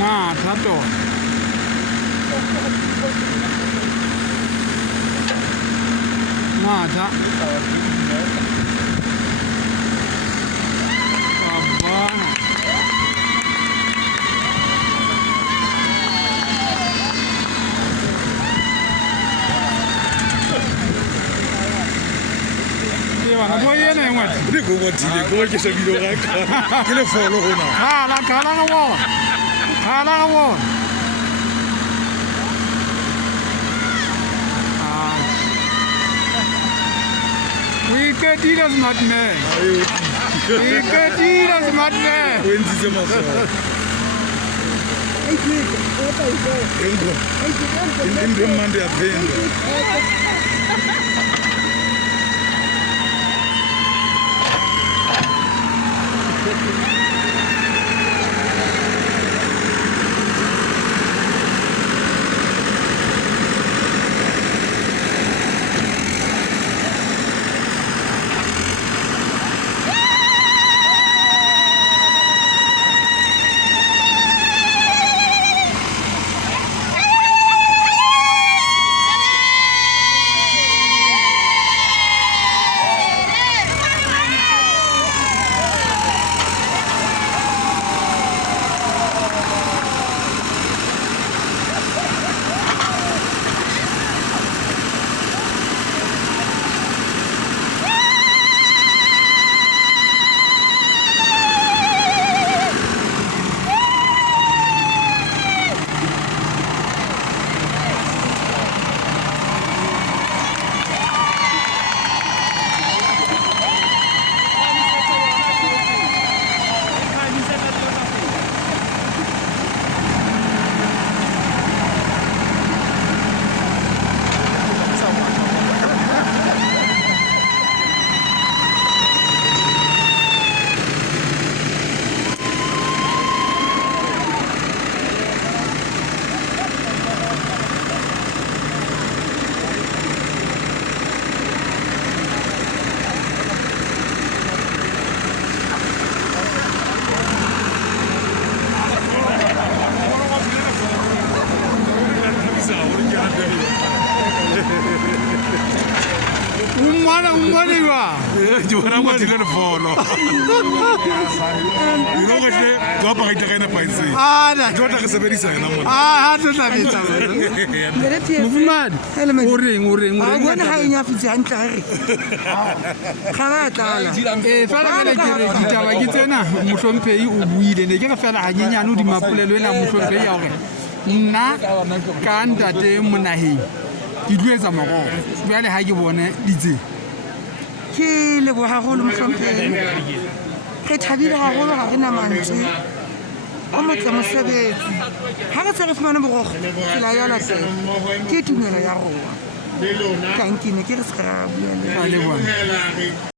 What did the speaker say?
ngata tota ngata abana bana bo yena engwe le go botile go ke se bilo ga ka ke le folo gona kala ga bona we get it as not man we get it as not man wenzitse maso into mande yapenda umane ba jona mo tile le folo ino go tle go ba ga kana paitse ana jota ke sebedisa yena mo ha tla betsa mfumane o reng bona ha enya fitse hantle ha re ga ba tlala fela ke re ditaba ke tsena mohlomphehi o buile ne ke re fela ha nyenyane o di mapolelo ena mohlomphehi ya hore nna ka ntate monaheng ke duetsa morogo jwale ha ke bone ditse ke lebo haholo mohlomphehi re thabile haholo ga re na mantswe o motle mosebetsi ha re tse re fumane borogo tsela ya latela ke tumelo ya rona kankine ke re se ra buela a le bona